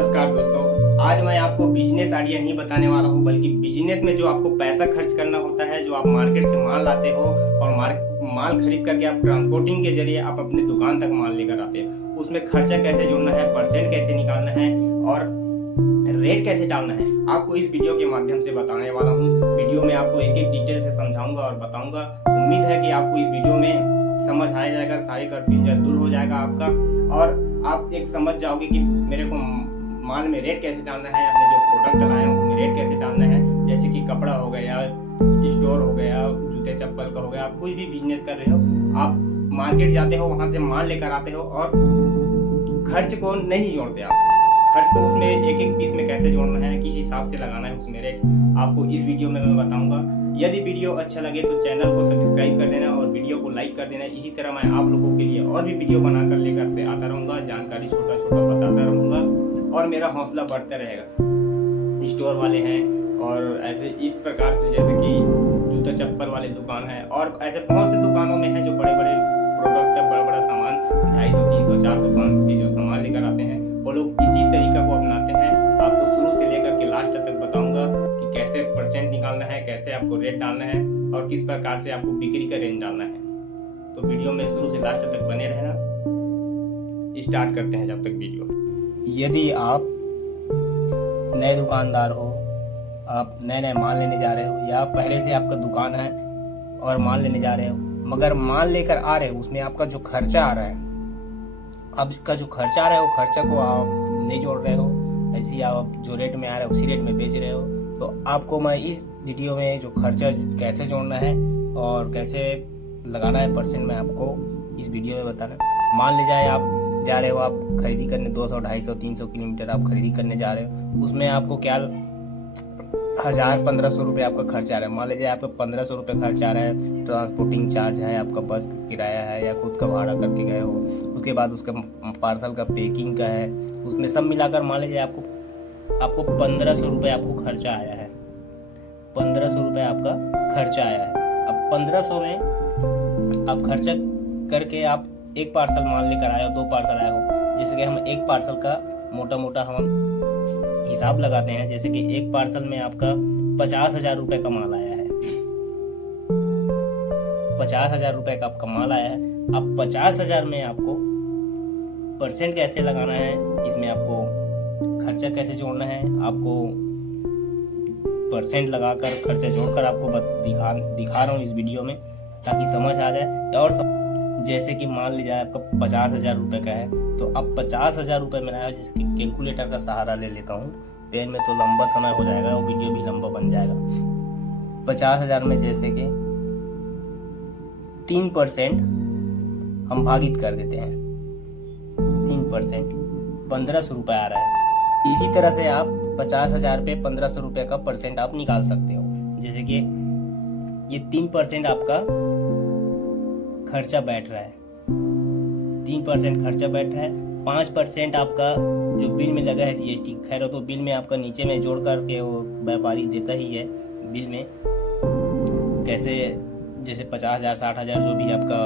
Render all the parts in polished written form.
नमस्कार दोस्तों, आज मैं आपको बिजनेस आइडिया नहीं बताने वाला हूं, बल्कि बिजनेस में जो आपको पैसा खर्च करना होता है, जो आप मार्केट से माल लाते हो और माल खरीद करके आप ट्रांसपोर्टिंग के जरिए आप अपने दुकान तक माल लेकर आते हो, उसमें खर्चा कैसे जोड़ना है, परसेंट कैसे निकालना है और रेट कैसे डालना है, आपको इस वीडियो के माध्यम से बताने वाला हूँ। वीडियो में आपको एक एक डिटेल से समझाऊंगा और बताऊंगा। उम्मीद है कि आपको इस वीडियो में समझ आ जाएगा, सारी कंफ्यूजन दूर हो जाएगा आपका और आप एक समझ जाओगे कि मेरे को माल में रेट कैसे डालना है, अपने जो प्रोडक्ट लाए हैं उसमें रेट कैसे डालना है। जैसे कि कपड़ा हो गया, स्टोर हो गया, जूते चप्पल का हो गया, आप कोई भी बिजनेस कर रहे हो, आप मार्केट जाते हो, वहां से माल लेकर आते हो और खर्च को नहीं जोड़ते आप। खर्च को उसमें एक एक पीस में कैसे जोड़ना है, किस हिसाब से लगाना है उसमें रेट, आपको इस वीडियो में मैं बताऊंगा। यदि वीडियो अच्छा लगे तो चैनल को सब्सक्राइब कर देना और वीडियो को लाइक कर देना। इसी तरह मैं आप लोगों के लिए और भी वीडियो बनाकर लेकर आता रहूंगा, जानकारी छोटा छोटा बताता रहूंगा और मेरा हौसला बढ़ता रहेगा। स्टोर वाले हैं और ऐसे इस प्रकार से, जैसे कि जूता चप्पल वाले दुकान है और ऐसे बहुत से दुकानों में है जो बड़े बड़े प्रोडक्ट, बड़ा बड़ा सामान 250, 300, 400, 500 के जो सामान लेकर आते हैं, वो लोग इसी तरीका को अपनाते हैं। आपको शुरू से लेकर के लास्ट तक बताऊंगा कि कैसे परसेंट निकालना है, कैसे आपको रेट डालना है और किस प्रकार से आपको बिक्री का रेंज डालना है। तो वीडियो में शुरू से लास्ट तक बने रहना। स्टार्ट करते हैं जब तक वीडियो। यदि आप नए दुकानदार हो, आप नए नए माल लेने जा रहे हो या पहले से आपका दुकान है और माल लेने जा रहे हो, मगर माल लेकर आ रहे हो उसमें आपका जो खर्चा आ रहा है, आपका जो खर्चा आ रहा है वो खर्चा को आप नहीं जोड़ रहे हो, ऐसे ही आप जो रेट में आ रहा है उसी रेट में बेच रहे हो, तो आपको मैं इस वीडियो में जो खर्चा कैसे जोड़ना है और कैसे लगाना है परसेंट में आपको इस वीडियो में बताना। मान ले जाए आप जा रहे हो, आप खरीदी करने 200, 250, 300 किलोमीटर आप खरीदी करने जा रहे हो, उसमें आपको क्या 1000-1500 रुपये आपका खर्च आ रहा है। मान लीजिए आपका 1500 रुपये खर्च आ रहा है, ट्रांसपोर्टिंग चार्ज है, आपका बस किराया है या खुद का भाड़ा करके गए हो, उसके बाद उसका पार्सल का पैकिंग का है, उसमें सब मिलाकर मान लीजिए आपको 1500 रुपये आपको खर्चा आया है। 1500 रुपये आपका खर्चा आया है। अब 1500 में आप खर्चा करके आप एक पार्सल माल लेकर आए हो, 2 पार्सल आए हो, जैसे कि हम एक पार्सल का मोटा मोटा हम हिसाब लगाते हैं। जैसे कि एक पार्सल में आपका 50,000 रुपये का माल आया है, 50,000 रुपये का आपका माल आया है। अब 50,000 में आपको परसेंट कैसे लगाना है, इसमें आपको खर्चा कैसे जोड़ना है, आपको परसेंट लगाकर खर्चा जोड़कर आपको दिखा रहा हूँ इस वीडियो में, ताकि समझ आ जाए। और जैसे कि मान लीजिए आपका 50,000 रुपये का है, तो अब 50,000 रुपये में आया, जिसके कैलकुलेटर का सहारा ले लेता हूँ, पेन में तो लंबा समय हो जाएगा और वीडियो भी लंबा बन जाएगा। 50,000 में जैसे कि 3% हम भागित कर देते हैं, 3% 1500 रुपये आ रहा है। इसी तरह से आप 50,000 पे 1500 रुपये का परसेंट आप निकाल सकते हो। जैसे कि ये 3% आपका खर्चा बैठ रहा है, 3% खर्चा बैठ रहा है। 5% आपका जो बिल में लगा है जीएसटी, खैर तो बिल में आपका नीचे में जोड़ करके वो व्यापारी देता ही है बिल में, कैसे जैसे 50,000, 60,000 जो भी आपका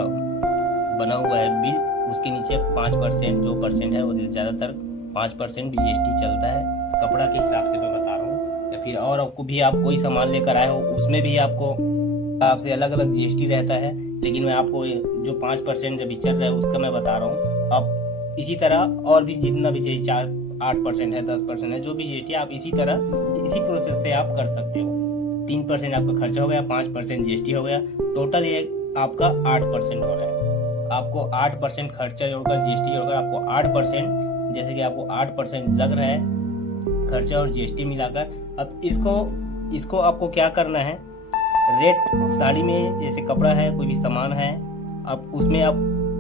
बना हुआ है बिल, उसके नीचे 5% जो परसेंट है वो ज़्यादातर 5% जीएसटी चलता है। कपड़ा के हिसाब से मैं बता रहा हूँ, या फिर और आपको भी आप कोई सामान लेकर आए हो उसमें भी आपसे अलग अलग जीएसटी रहता है, लेकिन मैं आपको जो 5% जब भी चल रहा है उसका मैं बता रहा हूँ। आप इसी तरह और भी जितना भी चाहिए, 8% है, 10% है, जो भी जीएसटी आप इसी तरह इसी प्रोसेस से आप कर सकते हो। 3% आपका खर्चा हो गया, 5% जीएसटी हो गया, टोटल ये आपका 8% हो रहा है। आपको 8% खर्चा जोड़कर जीएसटी जोड़कर आपको 8%, जैसे कि आपको 8% लग रहा है खर्चा और जीएसटी मिलाकर। अब इसको आपको क्या करना है, रेट साड़ी में जैसे कपड़ा है, कोई भी सामान है, अब उसमें आप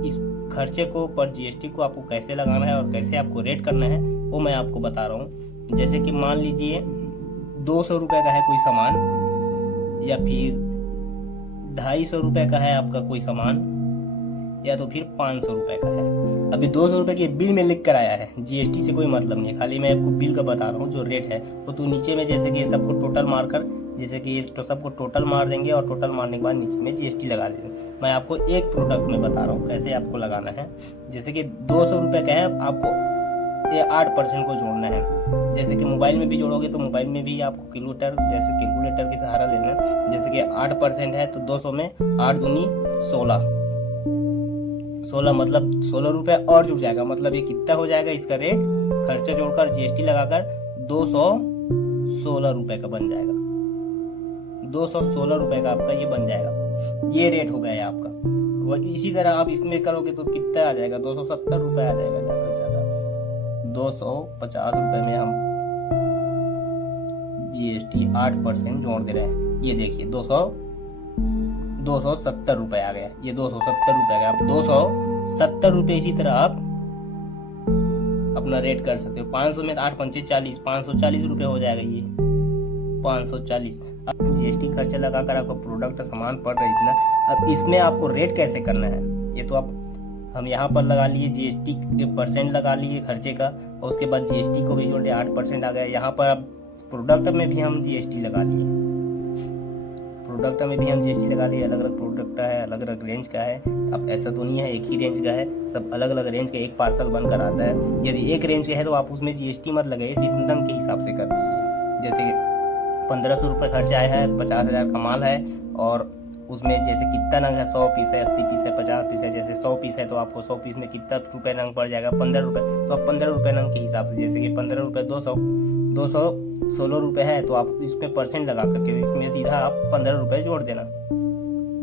इस खर्चे को पर जीएसटी को आपको कैसे लगाना है और कैसे आपको रेट करना है वो मैं आपको बता रहा हूँ। जैसे कि मान लीजिए 200 रुपये का है कोई सामान, या फिर 250 रुपये का है आपका कोई सामान, या तो फिर 500 रुपये का है। अभी 200 रुपये के बिल में लिख कर आया है, जीएसटी से कोई मतलब नहीं है, खाली मैं आपको बिल का बता रहा हूँ जो रेट है वो। तो नीचे में जैसे कि सबको टोटल मारकर, जैसे कि तो सबको टोटल मार देंगे और टोटल मारने के बाद नीचे में जीएसटी लगा देंगे। मैं आपको एक प्रोडक्ट में बता रहा हूँ कैसे आपको लगाना है। जैसे कि 200 रुपये का है, आपको ये 8% को जोड़ना है। जैसे कि मोबाइल में भी जोड़ोगे तो मोबाइल में भी आपको कैलकुलेटर के सहारा लेना। जैसे कि 8% है तो 200 में 8 दूनी 16 मतलब 16 रुपये और जुड़ जाएगा। मतलब ये कितना हो जाएगा, इसका रेट खर्चा जोड़कर जीएसटी लगाकर 216 रुपये का बन जाएगा। 216 रुपये का आपका ये बन जाएगा। ये रेट हो गया आपका। वह इसी तरह आप इसमें करोगे तो कितना आ जाएगा, 270 रुपये आ जाएगा ज़्यादा से ज़्यादा। 250 रुपये में हम जीएसटी 8% जोड़ दे रहे हैं। ये देखिए 270 रुपये आ गया। ये 270 रुपये का, आप 270 रुपये इसी तरह आप अपना रेट कर सकते हो। 500 में 8 पंचे 40, 540 रुपये हो जाएगा। ये 540। अब जीएसटी खर्चा लगाकर आपका प्रोडक्ट सामान पड़ रहा है इतना। अब इसमें आपको रेट कैसे करना है, ये तो आप हम यहाँ पर लगा लिए जीएसटी के परसेंट लगा लिए खर्चे का, और उसके बाद जीएसटी को भी जोड़ लिया, 8% आ गया। यहाँ पर अब प्रोडक्ट में भी हम जीएसटी लगा लिए। प्रोडक्ट में भी हम जीएसटी लगा लिए। अलग अलग प्रोडक्ट है, अलग अलग रेंज का है। अब ऐसा तो नहीं है एक ही रेंज का है, सब अलग अलग रेंज का एक पार्सल बनकर आता है। यदि एक रेंज का है तो आप उसमें जीएसटी मत लगाइए, सितंदन के हिसाब से कर दीजिए। जैसे 1500 रुपये खर्चा आया है, 50,000 का माल है, और उसमें जैसे कितना नंग है, 100 पीस है, 80 पीस है, 50 पीस है। जैसे 100 पीस है तो आपको 100 पीस में कितना रुपये नंग पड़ जाएगा, 15 रुपये। तो आप 15 रुपये नंग के हिसाब से, जैसे कि 15 रुपये 216 रुपये है तो आप इसमें परसेंट लगा करके इसमें सीधा आप 15 रुपये जोड़ देना।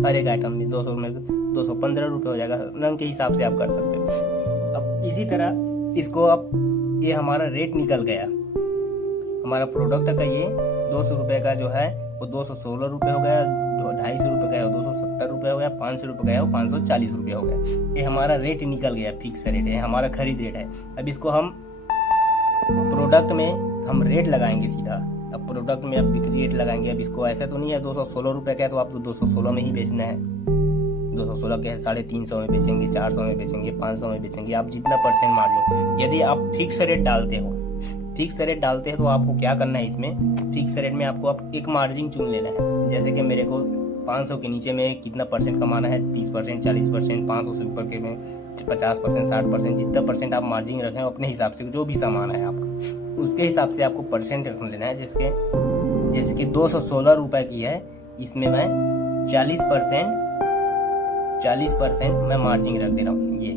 हर एक आइटम में 200 में 215 रुपये हो जाएगा। नंग के हिसाब से आप कर सकते हो। अब इसी तरह इसको अब ये हमारा रेट निकल गया। हमारा प्रोडक्ट का ये 200 रुपये का जो है वो 216 रुपये हो गया, 250 रुपये का है वो 270 रुपये हो गया, 500 रुपये का है वो 540 रुपये हो गया। ये हमारा रेट निकल गया, फिक्स रेट है, हमारा खरीद रेट है। अब इसको हम प्रोडक्ट में हम रेट लगाएंगे सीधा। अब प्रोडक्ट में अब बिक्री रेट लगाएंगे। अब इसको ऐसा तो नहीं है 216 रुपये का है तो आपको 216 में ही बेचना है। 216 के है 350 में बेचेंगे, 400 में बेचेंगे, 500 में बेचेंगे, आप जितना परसेंट मार्जिन। यदि आप फिक्स रेट डालते हो तो आपको क्या करना है, इसमें फिक्स रेट में आपको आप एक मार्जिन चुन लेना है। जैसे कि मेरे को 500 के नीचे में कितना परसेंट कमाना है, 30%, 40%, 500 से ऊपर के में 50%, 60%, जितना परसेंट आप मार्जिन रखें अपने हिसाब से, जो भी सामान है आपका उसके हिसाब से आपको परसेंट रख लेना है। जैसे कि 216 रुपये की है, इसमें मैं 40% मैं मार्जिन रख दे रहा हूँ। ये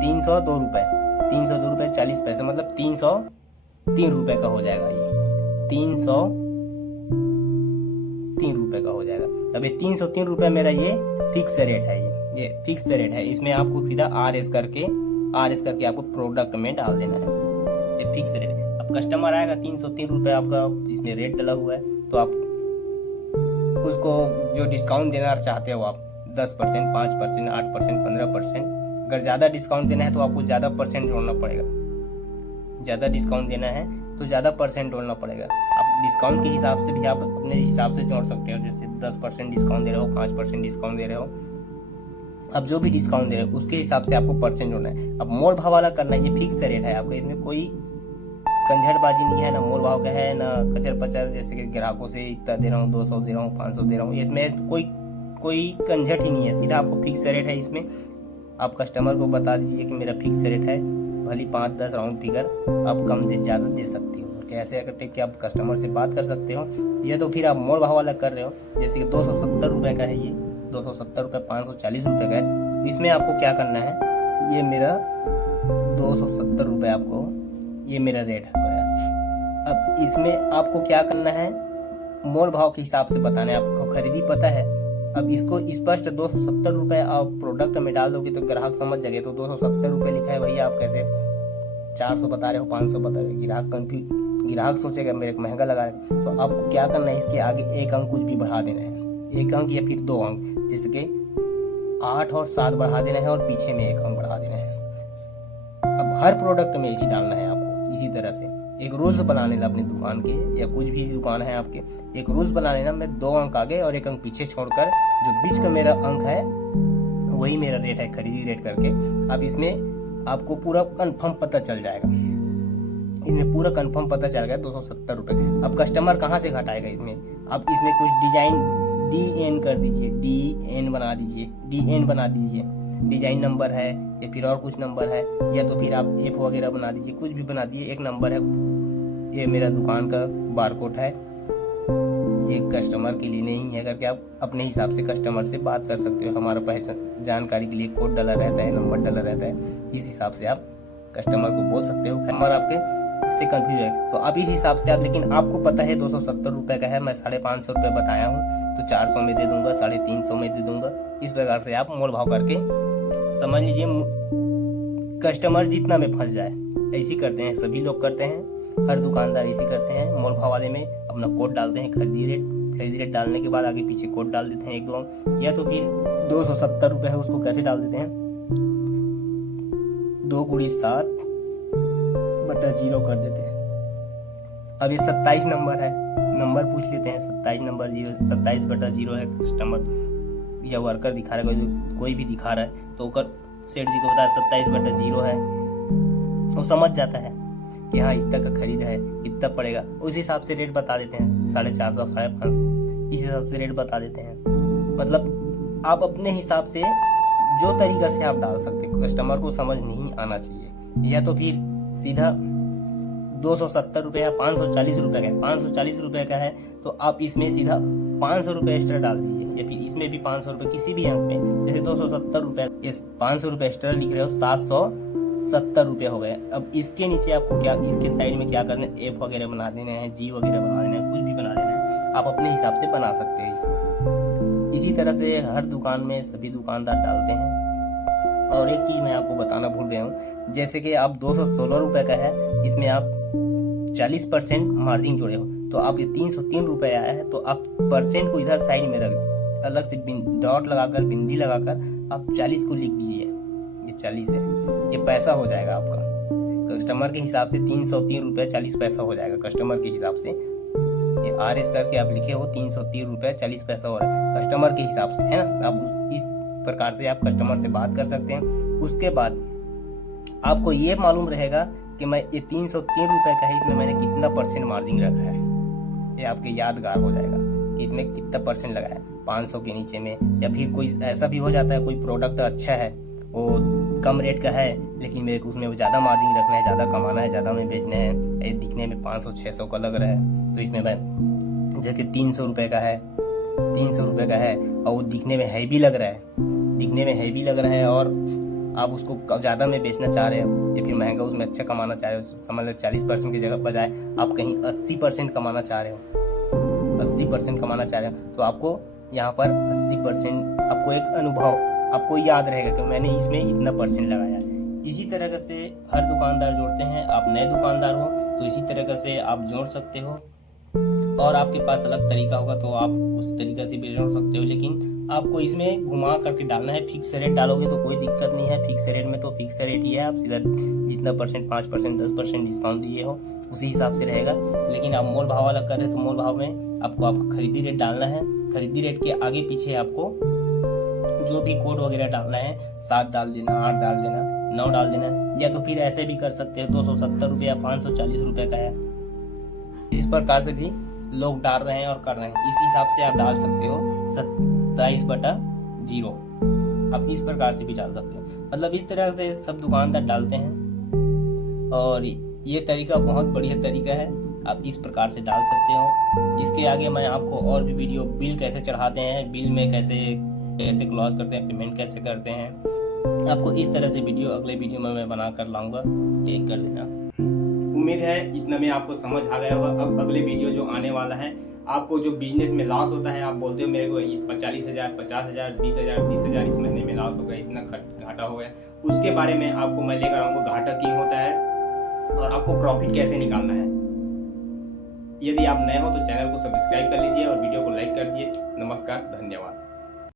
302 रुपये 40 पैसे, मतलब 303 रुपये का हो जाएगा। ये 303 रुपये का हो जाएगा। अब ये 303 रुपये मेरा ये फिक्स रेट है। ये फिक्स रेट है। इसमें आपको सीधा RS करके आपको प्रोडक्ट में डाल देना है। ये फिक्स रेट है। अब कस्टमर आएगा, 303 रुपये आपका इसमें रेट डला हुआ है, तो आप उसको जो डिस्काउंट देना चाहते हो आप 10%, 5%, 8%, 15%, अगर ज़्यादा डिस्काउंट देना है तो आपको ज़्यादा परसेंट जोड़ना पड़ेगा। ज़्यादा डिस्काउंट देना है तो ज़्यादा परसेंट जोड़ना पड़ेगा। आप डिस्काउंट के हिसाब से भी आप अपने हिसाब से जोड़ सकते हो। जैसे 10% डिस्काउंट दे रहे हो, 5% डिस्काउंट दे रहे हो, अब जो भी डिस्काउंट दे रहे हो उसके हिसाब से आपको परसेंट जोड़ना है। अब मोल भाव वाला करना है, ये फिक्स रेट है आपका। इसमें कोई कंझटबाजी नहीं है, ना मोल भाव का है, ना कचर पचर, जैसे कि ग्राहकों से इतना दे रहा हूँ, 200 दे रहा हूँ, 500 दे रहा हूँ। इसमें कोई कंझट ही नहीं है। सीधा आपको फिक्स रेट है। इसमें आप कस्टमर को बता दीजिए कि मेरा फिक्स रेट है, भली 5-10 राउंड फिगर आप कम से ज़्यादा दे सकते हो। कैसे करके कि आप कस्टमर से बात कर सकते हो। ये तो फिर आप मोल भाव वाला कर रहे हो। जैसे कि 270 रुपये का है, ये 270 रुपये 540 रुपये का है। तो इसमें आपको क्या करना है, ये मेरा 270 रुपये आपको ये मेरा रेट है। अब इसमें आपको क्या करना है, मोल भाव के हिसाब से बताना है। आपको खरीदी पता है। अब इसको स्पष्ट 270 रुपये आप प्रोडक्ट में डाल दोगे तो ग्राहक समझ जाएगा। तो 270 रुपये लिखा है भैया, आप कैसे 400 बता रहे हो, 500 बता रहे हो। ग्राहक सोचेगा मेरे को महंगा लगा रहे। तो आपको क्या करना है, इसके आगे एक अंक कुछ भी बढ़ा देना है, एक अंक या फिर 2 अंक, जैसे कि 8 और 7 बढ़ा देना है और पीछे में 1 अंक बढ़ा देना है। अब हर प्रोडक्ट में इसी डालना है आपको। इसी तरह से एक रूल्स बना लेना अपनी दुकान के, या कुछ भी दुकान है आपके, एक रूल्स बना लेना। मैं 2 अंक आगे और 1 अंक पीछे छोड़कर जो बीच का मेरा अंक है वही मेरा रेट है, खरीदी रेट करके। अब इसमें आपको पूरा कंफर्म पता चल जाएगा। इसमें पूरा कंफर्म पता चल गया 270 रुपये। अब कस्टमर कहाँ से घटाएगा इसमें, अब इसमें कुछ डिजाइन DN कर दीजिए, DN बना दीजिए, DN बना दीजिए। डिजाइन नंबर है या फिर और कुछ नंबर है, या तो फिर आप ऐप वगैरह बना दीजिए, कुछ भी बना दीजिए, एक नंबर है, ये मेरा दुकान का बारकोड है, ये कस्टमर के लिए नहीं है करके आप अपने हिसाब से कस्टमर से बात कर सकते हो। हमारा पहचान जानकारी के लिए कोड डला रहता है, नंबर डला रहता है, इस हिसाब से आप कस्टमर को बोल सकते हो। नंबर आपके इससे कंफ्यूज है तो आप इस हिसाब से आप, लेकिन आपको पता है 270 रुपये का है, मैं 550 रुपये बताया हूँ तो 400 में दे दूंगा, 350 में दे दूंगा। इस प्रकार से आप मोल भाव करके समझ लीजिए, कस्टमर जितना में फंस जाए। ऐसी करते हैं, सभी लोग करते हैं, हर दुकानदार इसी करते हैं। मोल भाव वाले में अपना कोड डालते हैं, खरीदी रेट डालने के बाद आगे पीछे कोड डाल देते हैं एक दो, या तो फिर 270 रुपये है उसको कैसे डाल देते हैं, 2×7/0 कर देते हैं। अब ये 27 नंबर है, नंबर पूछ लेते हैं, 27 नंबर 27/0 है। कस्टमर या वर्कर दिखा रहा है, कोई भी दिखा रहा है तो सेठ जी को बता 27/0 है, वो समझ जाता है कि हाँ इतना का खरीद है, इतना पड़ेगा। उस हिसाब से रेट बता देते हैं, 450, 550, इस हिसाब से रेट बता देते हैं। मतलब आप अपने हिसाब से जो तरीका से आप डाल सकते हो, कस्टमर को समझ नहीं आना चाहिए। या तो फिर सीधा 270 रुपये या 540 रुपये का है, 540 रुपये का है तो आप इसमें सीधा 500 रुपये एक्स्ट्रा डाल दीजिए, या फिर इसमें भी 500 रुपये, किसी भी अंक में, जैसे 270 रुपये, इस 500 रुपये एक्स्ट्रा लिख रहे हो, 770 रुपये हो गए। अब इसके नीचे आपको क्या, इसके साइड में क्या करना है, एफ वगैरह बना देने हैं, जी वगैरह बना देना है, कुछ भी बना देना है, आप अपने हिसाब से बना सकते हैं इसमें। इसी तरह से हर दुकान में सभी दुकानदार डालते हैं। और एक चीज़ मैं आपको बताना भूल गया हूँ, जैसे कि आप 216 रुपये का है, इसमें आप 40% मार्जिन जोड़े हो, तो आप ये 303 रुपये आया है तो आप परसेंट को इधर साइड में रख, अलग से डॉट लगाकर, बिंदी लगाकर आप 40 को लिख दीजिए, ये 40 है, ये पैसा हो जाएगा आपका कस्टमर के हिसाब से। 303 रुपये 40 पैसा हो जाएगा कस्टमर के हिसाब से। ये RS करके आप लिखे हो, 303 रुपये 40 पैसा हो रहा है कस्टमर के हिसाब से, है ना। आप इस प्रकार से आप कस्टमर से बात कर सकते हैं। उसके बाद आपको ये मालूम रहेगा कि मैं ये 303 रुपये का है, इसमें मैंने कितना परसेंट मार्जिन रखा है, ये आपके यादगार हो जाएगा कि इसमें कितना परसेंट लगा है 500 के नीचे में। या फिर कोई ऐसा भी हो जाता है, कोई प्रोडक्ट अच्छा है, वो कम रेट का है, लेकिन मेरे को उसमें ज़्यादा मार्जिन रखना है, ज़्यादा कमाना है, ज़्यादा में बेचना है, ये दिखने में 500-600 का लग रहा है, तो इसमें मैं जैसे 300 रुपये का है, 300 रुपये का है और वो दिखने में हैवी लग रहा है, और आप उसको ज़्यादा में बेचना चाह रहे हो या फिर महंगा उसमें अच्छा कमाना चाह रहे हो, समझ लो 40% की जगह बजाय आप कहीं 80% कमाना चाह रहे हो, 80% कमाना चाह रहे हो, तो आपको यहाँ पर 80% आपको एक अनुभव, आपको याद रहेगा कि मैंने इसमें इतना परसेंट लगाया। इसी तरह से हर दुकानदार जोड़ते हैं। आप नए दुकानदार हो तो इसी तरह से आप जोड़ सकते हो, और आपके पास अलग तरीका होगा तो आप उस तरीके से भी जोड़ सकते हो, लेकिन आपको इसमें घुमा करके डालना है। फिक्स रेट डालोगे तो कोई दिक्कत नहीं है, फिक्स रेट में तो फिक्स रेट ही है, आप सीधा जितना परसेंट 5%, 10% डिस्काउंट दिए हो उसी हिसाब से रहेगा। लेकिन आप मोल भाव वाला कर रहे तो मोल भाव में आपको आपका खरीदी रेट डालना है, खरीदी रेट के आगे पीछे आपको जो भी कोड वगैरह डालना है, 7 डाल देना, 8 डाल देना, 9 डाल देना, या तो फिर ऐसे भी कर सकते हैं 270 रुपये या 540 रुपये का है, इस प्रकार से भी लोग डाल रहे हैं और कर रहे हैं। इस हिसाब से आप डाल सकते हो 27/0, आप इस प्रकार से भी डाल सकते हो। मतलब इस तरह से सब दुकानदार डालते हैं और ये तरीका बहुत बढ़िया तरीका है, आप इस प्रकार से डाल सकते हो। इसके आगे मैं आपको और भी वीडियो, बिल कैसे चढ़ाते हैं, बिल में कैसे क्लोज करते हैं, पेमेंट कैसे करते हैं, आपको इस तरह से वीडियो अगले वीडियो में मैं बना कर लाऊंगा, एक कर देना। उम्मीद है इतना में आपको समझ आ गया होगा। अब अगले वीडियो जो आने वाला है, आपको जो बिजनेस में लॉस होता है, आप बोलते हो मेरे को 40,000, 50,000, 20,000 इस महीने में लॉस हो गया, इतना घाटा हो गया, उसके बारे में आपको मैं लेकर आऊँगा, घाटा क्यों होता है और आपको प्रॉफिट कैसे निकालना है। यदि आप नए हो तो चैनल को सब्सक्राइब कर लीजिए और वीडियो को लाइक कर दीजिए। नमस्कार, धन्यवाद।